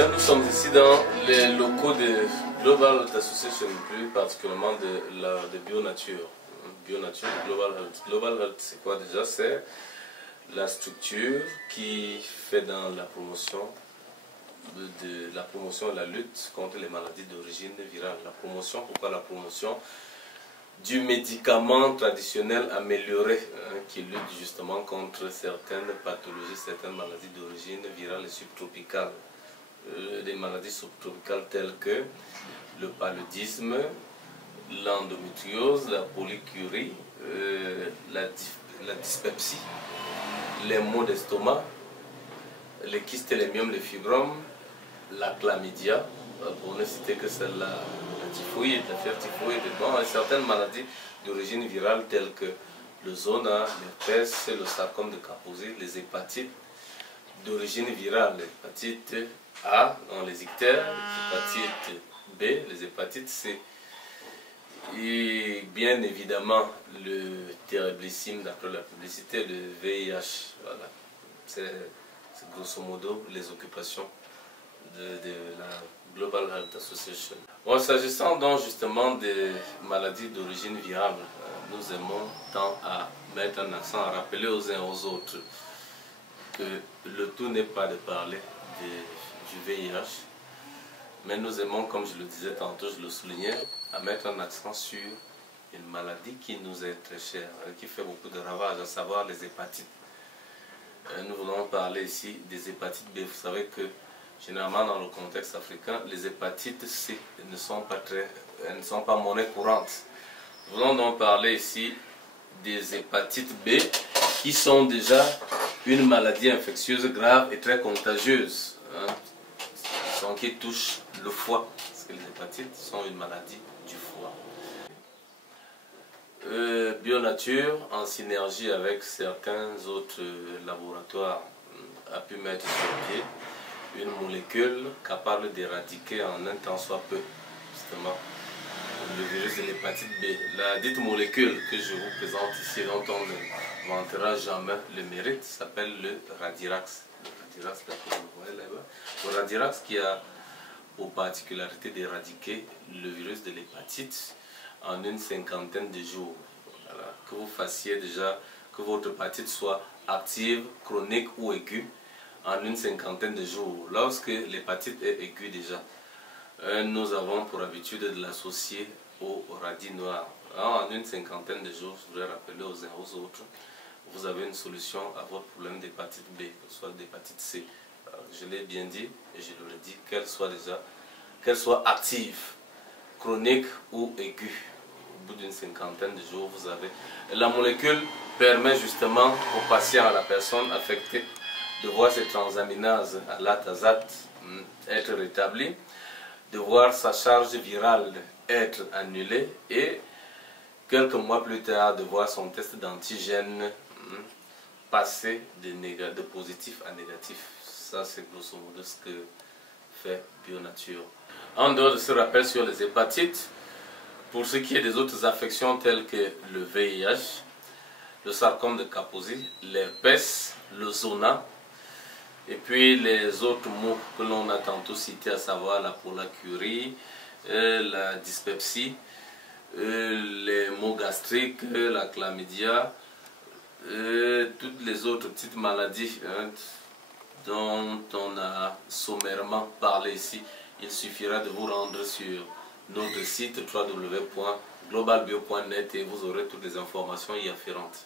Bien, nous sommes ici dans les locaux de Global Health Association, plus particulièrement de Bionature. Bionature, Global Health. Global Health, c'est quoi déjà? C'est la structure qui fait dans la promotion de la lutte contre les maladies d'origine virale. La promotion, pourquoi la promotion? Du médicament traditionnel amélioré qui lutte justement contre certaines pathologies, certaines maladies d'origine virale et subtropicale. Des maladies subtropicales telles que le paludisme, l'endométriose, la polycurie, la dyspepsie, les maux d'estomac, les kystes, les myome, les fibromes, la chlamydia, pour ne citer que celle-là, la typhoïde, la fièvre typhoïde, et certaines maladies d'origine virale telles que le zona, l'herpès, le sarcome de Kaposi, les hépatites d'origine virale, l'hépatite A, les ictères, l'hépatite B, les hépatites C. Et bien évidemment, le terriblissime, d'après la publicité, le VIH. Voilà. C'est grosso modo les occupations de la Global Health Association. Bon, s'agissant donc justement des maladies d'origine virale, nous aimons tant à mettre un accent, à rappeler aux uns aux autres que le tout n'est pas de parler du VIH, mais nous aimons, comme je le disais tantôt, je le soulignais, à mettre un accent sur une maladie qui nous est très chère, qui fait beaucoup de ravages, à savoir les hépatites. Nous voulons parler ici des hépatites B. Vous savez que généralement dans le contexte africain, les hépatites C ne sont pas monnaie courante. Nous voulons donc parler ici des hépatites B qui sont déjà une maladie infectieuse grave et très contagieuse, qui touche le foie, parce que les hépatites sont une maladie du foie. Bionature, en synergie avec certains autres laboratoires, a pu mettre sur pied une molécule capable d'éradiquer en un temps soit peu, justement, le virus de l'hépatite B. La dite molécule que je vous présente ici, dont on ne vantera jamais le mérite, s'appelle le Radirax. Le Radirax qui a pour particularité d'éradiquer le virus de l'hépatite en une cinquantaine de jours. Voilà. Que vous fassiez déjà, que votre hépatite soit active, chronique ou aiguë, en une cinquantaine de jours. Lorsque l'hépatite est aiguë déjà, nous avons pour habitude de l'associer au radis noir. Alors, en une cinquantaine de jours, je voudrais rappeler aux uns aux autres, vous avez une solution à votre problème d'hépatite B, soit d'hépatite C. Alors, je l'ai bien dit et je le redis, qu'elle soit active, chronique ou aiguë. Au bout d'une cinquantaine de jours, vous avez... La molécule permet justement au patient, à la personne affectée, de voir ses transaminases à l'atazate être rétablies, de voir sa charge virale être annulée et quelques mois plus tard de voir son test d'antigène passer de positif à négatif. Ça, c'est grosso modo ce que fait Bionature. En dehors de ce rappel sur les hépatites, pour ce qui est des autres affections telles que le VIH, le sarcome de Kaposi, l'herpès, le zona, et puis les autres mots que l'on a tantôt cités, à savoir la polycurie, la dyspepsie, les maux gastriques, la chlamydia, toutes les autres petites maladies dont on a sommairement parlé ici. Il suffira de vous rendre sur notre site www.globalbio.net et vous aurez toutes les informations y afférentes.